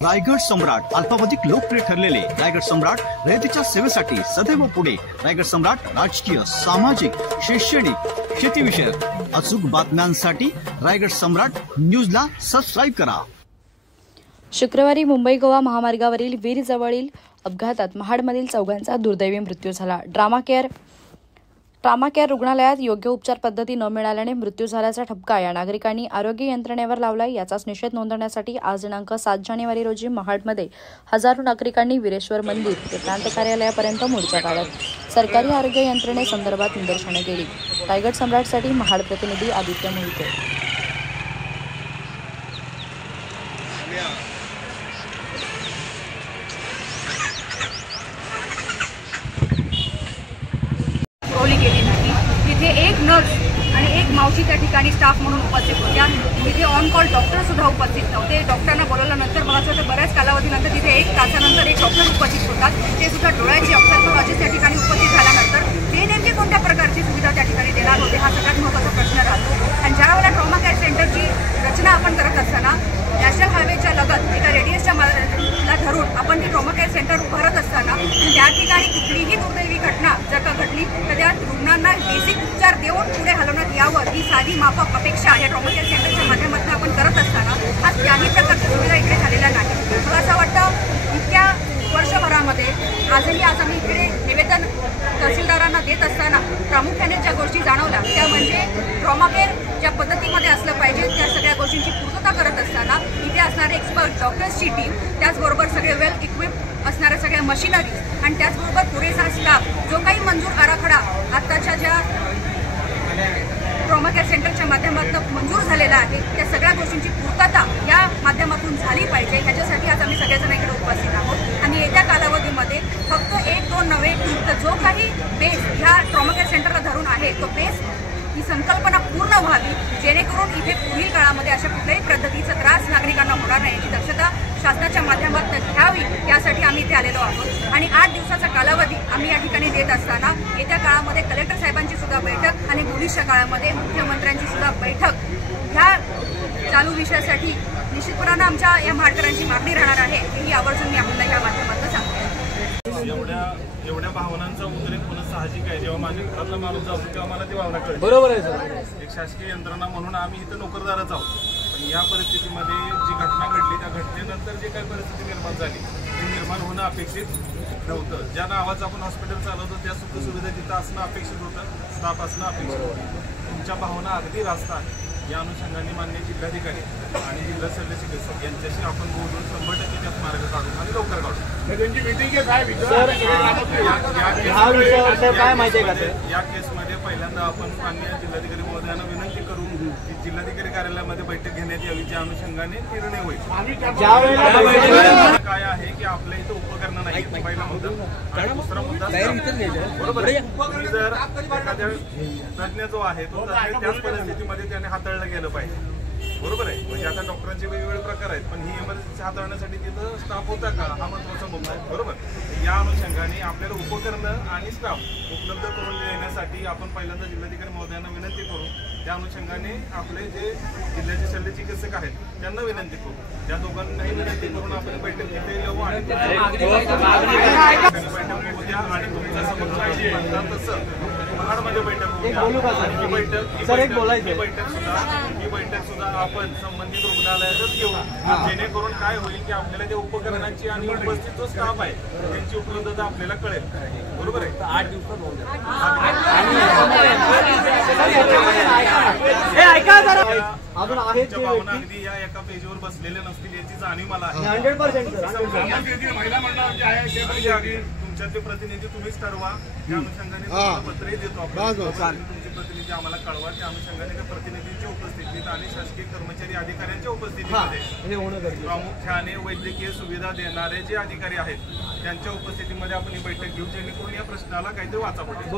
रायगड सम्राट अल्पावधीत लोकप्रिय ठरलेले रायगड सम्राट रयतेच्या सेवेसाठी सदैव पुढे। रायगड सम्राट राजकीय, सामाजिक, शैक्षणिक, शेतीविषयक अचूक बातम्यांसाठी रायगड सम्राट न्यूजला सबस्क्राइब करा। शुक्रवारी मुंबई गोवा महामार्गावरील वीर जवळील अपघातात महाडमधील चौघांचा दुर्दैवी मृत्यू झाला। ट्रामा केअर रुग्णालयात योग्य उपचार पद्धती न मिळाल्याने मृत्यू झाल्याचा ठपका या नागरिकांनी आरोग्य यंत्रणेवर लावलाय। याचाच निषेध नोंदवण्यासाठी आज दिनांक 7 जानेवारी रोजी महाडमध्ये हजारो नागरिकांनी वीरेश्वर मंदिर ते प्रांत कार्यालयापर्यंत मोर्चा काढत सरकारी आरोग्य यंत्रणेसंदर्भात निदर्शने केली। रायगड सम्राटसाठी महाड प्रतिनिधी आदित्य मोहिते। केली नाही। तिथे एक नर्स आणि एक मावशी त्या ठिकाणी स्टाफ म्हणून उपस्थित होत्या। तिथे ऑन कॉल डॉक्टर सुद्धा उपस्थित नव्हते। डॉक्टरांना बोलवल्यानंतर मला असं वाटतं बऱ्याच कालावधीनंतर तिथे 1 तासानंतर एक डॉक्टर उपस्थित होतात। ते सुद्धा डोळ्याचे ऑप्थॅल्मॉलॉजिस्ट त्या ठिकाणी उपस्थित झाल्यानंतर ते नेमके कोणत्या प्रकारची सुविधा त्या ठिकाणी देणार होते हा सगळ्यात महत्त्वाचा प्रश्न राहतो। आणि ज्यावेळेला ट्रॉमा केअर सेंटरची रचना आपण करत असताना नॅशनल हायवेच्या लगत एका रेडियसच्या ला धरून आपण ते ट्रॉमा केअर सेंटर उभारत असताना त्या ठिकाणी कुठलीही दुर्दैवी घटना जर का घडली तर त्या रुग्णांना बेसिक उपचार देऊन पुढे हलवण्यात यावं ही साधी माफक अपेक्षा या ट्रॉमा केअर सेंटरच्या माध्यमातून आपण करत असताना आज त्याही प्रकारच्या सुविधा इकडे झालेल्या नाही। मला असं वाटतं इतक्या वर्षभरामध्ये आजही आज आम्ही इकडे निवेदन तहसीलदारांना देत असताना प्रामुख्याने ज्या गोष्टी जाणवल्या त्या म्हणजे ट्रॉमा केअर ज्या पद्धतीमध्ये असलं पाहिजे त्या सगळ्या गोष्टींची पूर्तता करत असताना इथे असणारे एक्सपर्ट डॉक्टर्सची टीम, त्याचबरोबर सगळे वेल इक्विप्ड असणाऱ्या सगळ्या मशिनरीज आणि त्याचबरोबर पुरेसा स्टाफ जो काही मंजूर आराखडा आत्ताच्या ज्या ट्रॉमा केअर सेंटरच्या माध्यमातून मंजूर झालेला आहे त्या सगळ्या गोष्टींची पूर्तता या माध्यमातून झाली पाहिजे। याच्यासाठी आज आम्ही सगळेजण इकडे उपस्थित आहोत आणि येत्या कालावधीमध्ये फक्त 1-2 नव्हे तर जो काही बेस ह्या ट्रॉमा केअर सेंटरला धरून आहे तो बेस ही संकल्पना पूर्ण व्हावी जेणेकरून इथे पुढील काळामध्ये अशा कुठल्याही पद्धतीचा त्रास नागरिकांना होणार नाही याची दक्षता शासनाच्या माध्यमातून घ्यावी यासाठी आम्ही इथे आलेलो आहोत। आणि 8 दिवसाचा कालावधी आम्ही या ठिकाणी देत असताना येत्या काळामध्ये कलेक्टर साहेबांची सुद्धा बैठक आणि भविष्य काळामध्ये मुख्यमंत्र्यांची सुद्धा बैठक ह्या चालू विषयासाठी निश्चितपणाने आमच्या या महाडकरांची मागणी राहणार आहे ही आवर्जून मी आपल्याला या माध्यमातून सांगते। एवढ्या भावनांचा उद्रेक होणं साहजिक आहे। जेव्हा माझ्या घरातला माणूस जातो तेव्हा मला ती भावना कळते। बरोबर आहे सर। एक शासकीय यंत्रणा म्हणून आम्ही इथं नोकरदारच आहोत, पण या परिस्थितीमध्ये जी घटना घडली त्या घटनेनंतर जी काही परिस्थिती निर्माण झाली ती निर्माण होणं अपेक्षित नव्हतं। ज्या नावाचं आपण हॉस्पिटल चालवतो त्या सुखसुविधा तिथं असणं अपेक्षित होतं, स्टाफ असणं अपेक्षित होतं। तुमच्या भावना अगदी रास्त आहेत। या अनुषंगाने मान्य जिल्हाधिकारी आणि जिल्हा शल्य चिकित्सक यांच्याशी आपण बोलून 100% त्यात मार्ग काढू आणि लवकर काढू। या केसमध्ये पहिल्यांदा आपण मान्य जिल्हाधिकारी महोदयांना विनंती करू की जिल्हाधिकारी कार्यालयामध्ये बैठक घेण्यात यावी ज्या अनुषंगाने निर्णय होईल। काय आहे की आपल्या इथं उपकरणं नाही पहिला मुद्दा आणि दुसरा मुद्दा बरोबर आहे। जर एखाद्या तज्ञ जो आहे तो तज्ञ त्याच परिस्थितीमध्ये त्याने हाताळलं गेलं पाहिजे, बरोबर आहे। म्हणजे आता डॉक्टरांचे वेगवेगळे प्रकार आहेत पण ही इमर्जन्सी हाताळण्यासाठी तिथं स्टाफ होता का हा महत्त्वाचा मुद्दा आहे, बरोबर। या अनुषंगाने आपल्याला उपकरणं आणि स्टाफ उपलब्ध करून देण्यासाठी आपण पहिल्यांदा जिल्हाधिकारी महोदयांना विनंती करू। त्या अनुषंगाने आपले जे जिल्ह्याचे शल्य चिकित्सक आहेत त्यांना विनंती करू। त्या दोघांनाही विनंती करून आपण बैठक घेता येऊ आणि बैठक होऊ द्या आणि तुमच्या समोर तसं महाडमध्ये बैठक होऊ द्या। ही बैठक सुद्धा आपण संबंधित रुग्णालयातच घेऊ जेणेकरून काय होईल की आपल्याला त्या उपकरणांची आणि उपस्थित जो स्टाफ आहे त्यांची उपलब्धता आपल्याला कळेल, बरोबर आहे। 8 दिवसात भावना अगदी या एका पेजवर बसलेल्या नसतील याची जाणीव मला आहे। 100% तुमच्यातले प्रतिनिधी तुम्हीच ठरवा। त्या अनुषंगाने पत्रही देतो आपण, तुमचे प्रतिनिधी आम्हाला कळवा। त्या अनुषंगाने त्या प्रतिनिधींच्या उपस्थितीत आणि शासकीय कर्मचारी अधिकाऱ्यांच्या उपस्थितीमध्ये प्रामुख्याने वैद्यकीय सुविधा देणारे जे अधिकारी आहेत त्यांच्या उपस्थितीमध्ये आपण ही बैठक घेऊ जेणेकरून या प्रश्नाला काहीतरी वाचा पडेल।